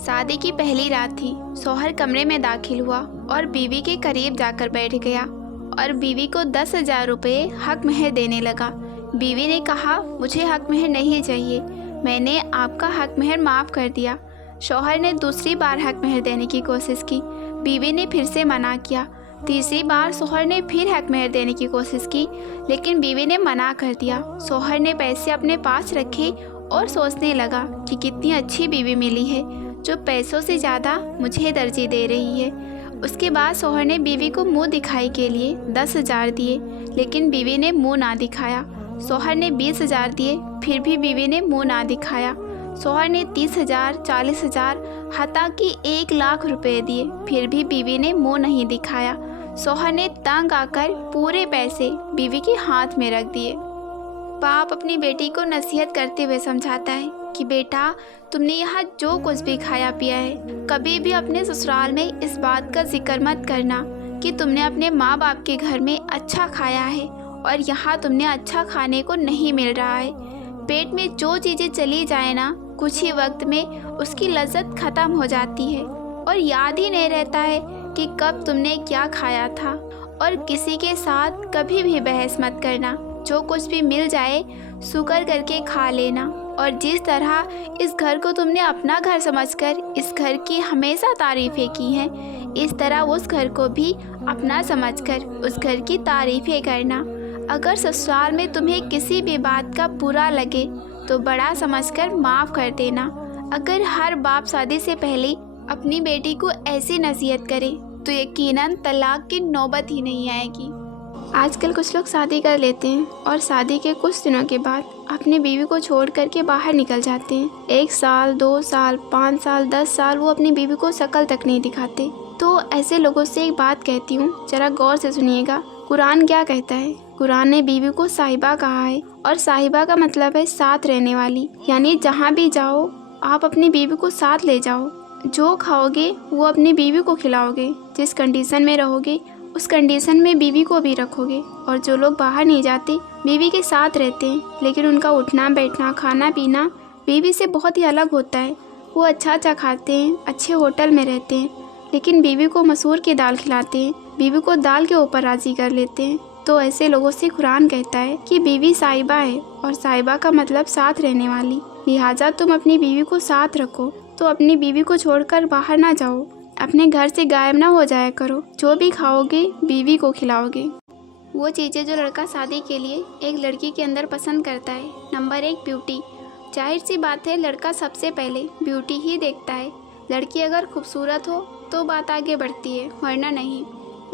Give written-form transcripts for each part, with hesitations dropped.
शादी की पहली रात थी। शौहर कमरे में दाखिल हुआ और बीवी के करीब जाकर बैठ गया और बीवी को 10,000 रुपये हक महर देने लगा। बीवी ने कहा, मुझे हक महर नहीं चाहिए, मैंने आपका हक महर माफ़ कर दिया। शौहर ने दूसरी बार हक महर देने की कोशिश की। बीवी ने फिर से मना किया। तीसरी बार शौहर ने फिर हक महर देने की कोशिश की, लेकिन बीवी ने मना कर दिया। शौहर ने पैसे अपने पास रखे और सोचने लगा कि कितनी अच्छी बीवी मिली है जो पैसों से ज़्यादा मुझे तरजीह दे रही है। उसके बाद शौहर ने बीवी को मुंह दिखाई के लिए 10,000 दिए, लेकिन बीवी ने मुंह ना दिखाया। शौहर ने 20,000 दिए, फिर भी बीवी ने मुंह ना दिखाया। शौहर ने 30,000, 40,000, हत्ता कि 1,00,000 रुपये दिए, फिर भी बीवी ने मुंह नहीं दिखाया। शौहर ने तंग आकर पूरे पैसे बीवी के हाथ में रख दिए। बाप अपनी बेटी को नसीहत करते हुए समझाता है कि बेटा, तुमने यहाँ जो कुछ भी खाया पिया है, कभी भी अपने ससुराल में इस बात का जिक्र मत करना कि तुमने अपने माँ बाप के घर में अच्छा खाया है और यहाँ तुमने अच्छा खाने को नहीं मिल रहा है। पेट में जो चीज़ें चली जाए ना, कुछ ही वक्त में उसकी लज्जत ख़त्म हो जाती है और याद ही नहीं रहता है कि कब तुमने क्या खाया था। और किसी के साथ कभी भी बहस मत करना, जो कुछ भी मिल जाए शुक्र करके खा लेना। और जिस तरह इस घर को तुमने अपना घर समझकर इस घर की हमेशा तारीफ़ें की हैं, इस तरह उस घर को भी अपना समझकर उस घर की तारीफ़ें करना। अगर ससुराल में तुम्हें किसी भी बात का बुरा लगे तो बड़ा समझकर माफ़ कर देना। अगर हर बाप शादी से पहले अपनी बेटी को ऐसी नसीहत करे तो यकीनन तलाक की नौबत ही नहीं आएगी। आजकल कुछ लोग शादी कर लेते हैं और शादी के कुछ दिनों के बाद अपनी बीवी को छोड़ करके बाहर निकल जाते हैं। 1 साल, 2 साल, 5 साल, 10 साल वो अपनी बीवी को शक्ल तक नहीं दिखाते। तो ऐसे लोगों से एक बात कहती हूँ, जरा गौर से सुनिएगा। कुरान क्या कहता है? कुरान ने बीवी को साहिबा कहा है और साहिबा का मतलब है साथ रहने वाली। यानी जहाँ भी जाओ आप अपनी बीवी को साथ ले जाओ। जो खाओगे वो अपनी बीवी को खिलाओगे, जिस कंडीशन में रहोगे उस कंडीशन में बीवी को भी रखोगे। और जो लोग बाहर नहीं जाते, बीवी के साथ रहते हैं, लेकिन उनका उठना बैठना, खाना पीना बीवी से बहुत ही अलग होता है। वो अच्छा खाते हैं, अच्छे होटल में रहते हैं, लेकिन बीवी को मसूर की दाल खिलाते हैं, बीवी को दाल के ऊपर राज़ी कर लेते हैं। तो ऐसे लोगों से कुरान कहता है कि बीवी साहिबा है और साहिबा का मतलब साथ रहने वाली। लिहाजा तुम अपनी बीवी को साथ रखो। तो अपनी बीवी को छोड़कर बाहर ना जाओ, अपने घर से गायब ना हो जाया करो। जो भी खाओगे बीवी को खिलाओगे। वो चीज़ें जो लड़का शादी के लिए एक लड़की के अंदर पसंद करता है। Number 1, beauty. जाहिर सी बात है, लड़का सबसे पहले ब्यूटी ही देखता है। लड़की अगर खूबसूरत हो तो बात आगे बढ़ती है, वरना नहीं।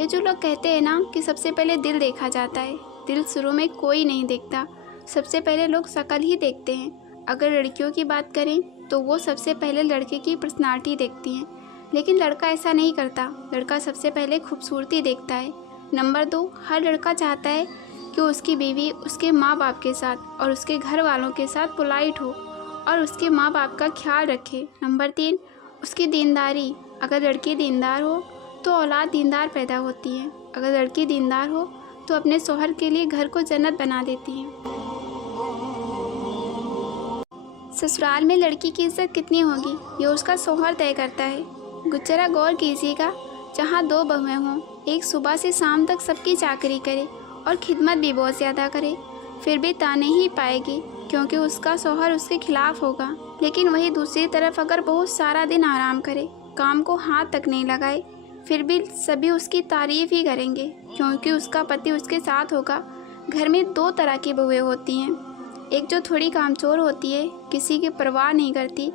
ये जो लोग कहते हैं ना कि सबसे पहले दिल देखा जाता है, दिल शुरू में कोई नहीं देखता। सबसे पहले लोग शक्ल ही देखते हैं। अगर लड़कियों की बात करें तो वो सबसे पहले लड़के की पर्सनालिटी देखती हैं, लेकिन लड़का ऐसा नहीं करता। लड़का सबसे पहले खूबसूरती देखता है। नंबर 2, हर लड़का चाहता है कि उसकी बीवी उसके माँ बाप के साथ और उसके घर वालों के साथ पोलाइट हो और उसके माँ बाप का ख्याल रखे। नंबर 3, उसकी दीनदारी। अगर लड़की दीनदार हो तो औलाद दीनदार पैदा होती है। अगर लड़की दीनदार हो तो अपने शौहर के लिए घर को जन्नत बना देती है। ससुराल में लड़की की इज्जत कितनी होगी ये उसका शौहर तय करता है। जरा गौर कीजिएगा, जहाँ 2 बहुएं हों, एक सुबह से शाम तक सबकी चाकरी करे और खिदमत भी बहुत ज़्यादा करे, फिर भी ताने ही पाएगी क्योंकि उसका शौहर उसके खिलाफ होगा। लेकिन वही दूसरी तरफ अगर बहुत सारा दिन आराम करे, काम को हाथ तक नहीं लगाए, फिर भी सभी उसकी तारीफ़ ही करेंगे क्योंकि उसका पति उसके साथ होगा। घर में 2 तरह की बहुएं होती हैं। एक जो थोड़ी कामचोर होती है, किसी की परवाह नहीं करती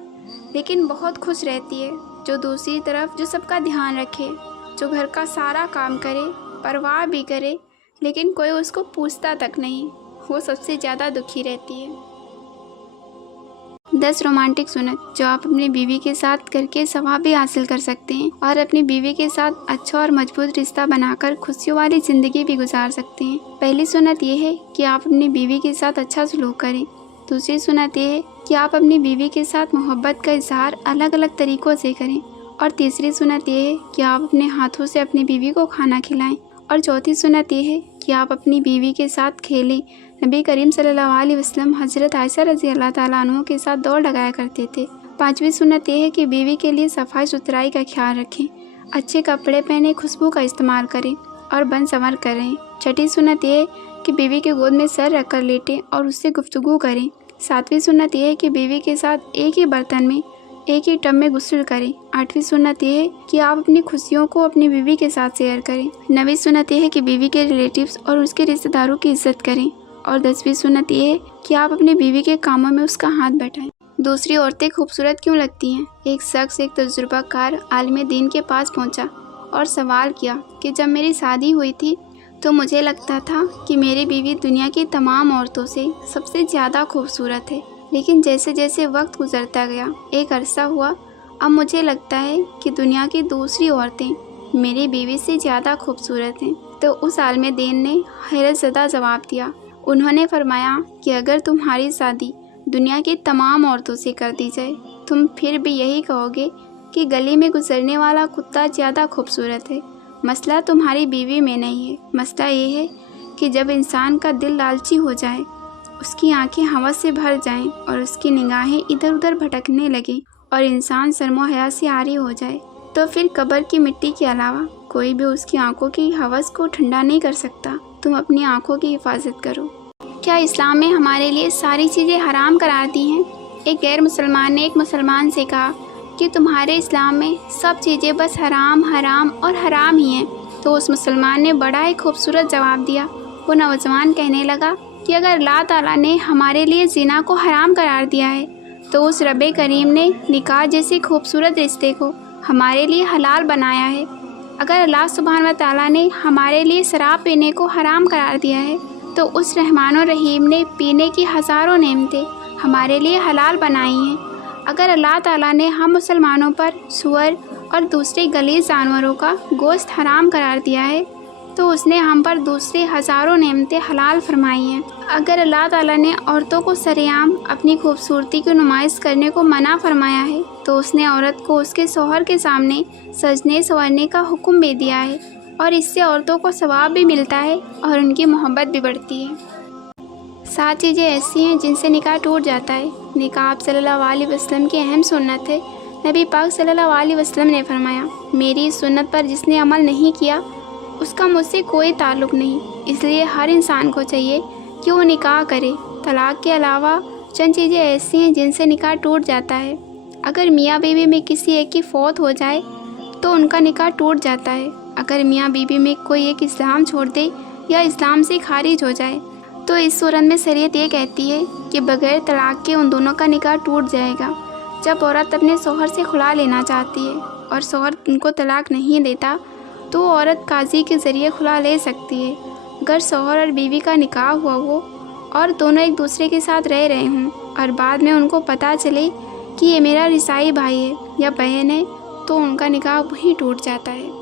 लेकिन बहुत खुश रहती है। जो दूसरी तरफ जो सबका ध्यान रखे, जो घर का सारा काम करे, परवाह भी करे, लेकिन कोई उसको पूछता तक नहीं, वो सबसे ज़्यादा दुखी रहती है। 10 रोमांटिक सुन्नत जो आप अपनी बीवी के साथ करके सवाब भी हासिल कर सकते हैं और अपनी बीवी के साथ अच्छा और मजबूत रिश्ता बनाकर खुशियों वाली ज़िंदगी भी गुजार सकते हैं। पहली सुन्नत ये है कि आप अपनी बीवी के साथ अच्छा सलूक करें। दूसरी सुन्नत ये है कि आप अपनी बीवी के साथ मोहब्बत का इजहार अलग अलग तरीक़ों से करें। और तीसरी सुन्नत ये है कि आप अपने हाथों से अपनी बीवी को खाना खिलाएं। और चौथी सुन्नत ये है कि आप अपनी बीवी के साथ खेलें। नबी करीम सल्लल्लाहु अलैहि वसल्लम हज़रत आयशा रज़ी अल्लाह ताला अन्हा के साथ दौड़ लगाया करते थे। 5वीं सुन्नत यह है कि बीवी के लिए सफाई सुथराई का ख्याल रखें, अच्छे कपड़े पहने, खुशबू का इस्तेमाल करें और बन संवर करें। 6ठी सुन्नत यह है कि बीवी के गोद में सर रखकर लेटें और उससे गुफ्तगू करें। 7वीं सुन्नत यह है कि बीवी के साथ एक ही बर्तन में एक ही टब में गुस्ल करें। 8वीं सुन्नत यह है कि आप अपनी खुशियों को अपनी बीवी के साथ शेयर करें। 9वीं सुन्नत यह है कि बीवी के रिलेटिव्स और उसके रिश्तेदारों की इज्जत करें। और 10वीं सुन्नत यह है कि आप अपनी बीवी के कामों में उसका हाथ बटाएं। दूसरी औरतें खूबसूरत क्यों लगती हैं? एक शख्स एक तजुर्बाकार आलिम दीन के पास पहुंचा और सवाल किया कि जब मेरी शादी हुई थी तो मुझे लगता था कि मेरी बीवी दुनिया की तमाम औरतों से सबसे ज़्यादा खूबसूरत है, लेकिन जैसे जैसे वक्त गुजरता गया, एक अरसा हुआ, अब मुझे लगता है कि दुनिया की दूसरी औरतें मेरी बीवी से ज़्यादा खूबसूरत हैं। तो उस आलिम दीन ने हैरतज़दा जवाब दिया। उन्होंने फरमाया कि अगर तुम्हारी शादी दुनिया की तमाम औरतों से कर दी जाए, तुम फिर भी यही कहोगे कि गली में गुजरने वाला कुत्ता ज़्यादा खूबसूरत है। मसला तुम्हारी बीवी में नहीं है, मसला ये है कि जब इंसान का दिल लालची हो जाए, उसकी आंखें हवस से भर जाएं और उसकी निगाहें इधर उधर भटकने लगें और इंसान शर्मो हया से आरी हो जाए, तो फिर कब्र की मिट्टी के अलावा कोई भी उसकी आंखों की हवस को ठंडा नहीं कर सकता। तुम अपनी आंखों की हिफाजत करो। क्या इस्लाम में हमारे लिए सारी चीज़ें हराम करार दी हैं? एक गैर मुसलमान ने एक मुसलमान से कहा कि तुम्हारे इस्लाम में सब चीज़ें बस हराम हराम और हराम ही हैं। तो उस मुसलमान ने बड़ा ही खूबसूरत जवाब दिया। वो नौजवान कहने लगा कि अगर अल्लाह ताला ने हमारे लिए ज़िना को हराम करार दिया है, तो उस रब्बे करीम ने निकाह जैसे खूबसूरत रिश्ते को हमारे लिए हलाल बनाया है। अगर अल्लाह सुब्हान व तआला ने हमारे लिए शराब पीने को हराम करार दिया है, तो उस रहमान और रहीम ने पीने की हज़ारों नेमतें हमारे लिए हलाल बनाई हैं। अगर अल्लाह ताला ने हम मुसलमानों पर सूअर और दूसरे गलीज़ जानवरों का गोश्त हराम करार दिया है, तो उसने हम पर दूसरे हज़ारों नेमतें हलाल फरमाई हैं। अगर अल्लाह ताला ने औरतों को सरेआम अपनी खूबसूरती की नुमाइश करने को मना फरमाया है, तो उसने औरत को उसके शौहर के सामने सजने संवरने का हुक्म भी दिया है और इससे औरतों को सवाब भी मिलता है और उनकी मोहब्बत भी बढ़ती है। 7 चीज़ें ऐसी हैं जिनसे निकाह टूट जाता है। निकाह आप सल्लल्लाहु अलैहि वसल्लम की अहम सुन्नत है। नबी पाक सल्लल्लाहु अलैहि वसल्लम ने फरमाया, मेरी इस सुन्नत पर जिसने अमल नहीं किया उसका मुझसे कोई ताल्लुक़ नहीं। इसलिए हर इंसान को चाहिए कि वो निकाह करे। तलाक़ के अलावा चंद चीज़ें ऐसी हैं जिनसे निकाह टूट जाता है। अगर मियाँ बीवी में किसी एक की फौत हो जाए तो उनका निकाह टूट जाता है। अगर मियाँ बीवी में कोई एक इस्लाम छोड़ दे या इस्लाम से खारिज हो जाए, तो इस सूरत में शरीयत ये कहती है कि बगैर तलाक़ के उन दोनों का निकाह टूट जाएगा। जब औरत अपने शौहर से खुला लेना चाहती है और शौहर उनको तलाक़ नहीं देता, तो औरत काजी के ज़रिए खुला ले सकती है। अगर शौहर और बीवी का निकाह हुआ हो और दोनों एक दूसरे के साथ रह रहे हों और बाद में उनको पता चले कि ये मेरा रिसाई भाई है या बहन है, तो उनका निकाह वहीं टूट जाता है।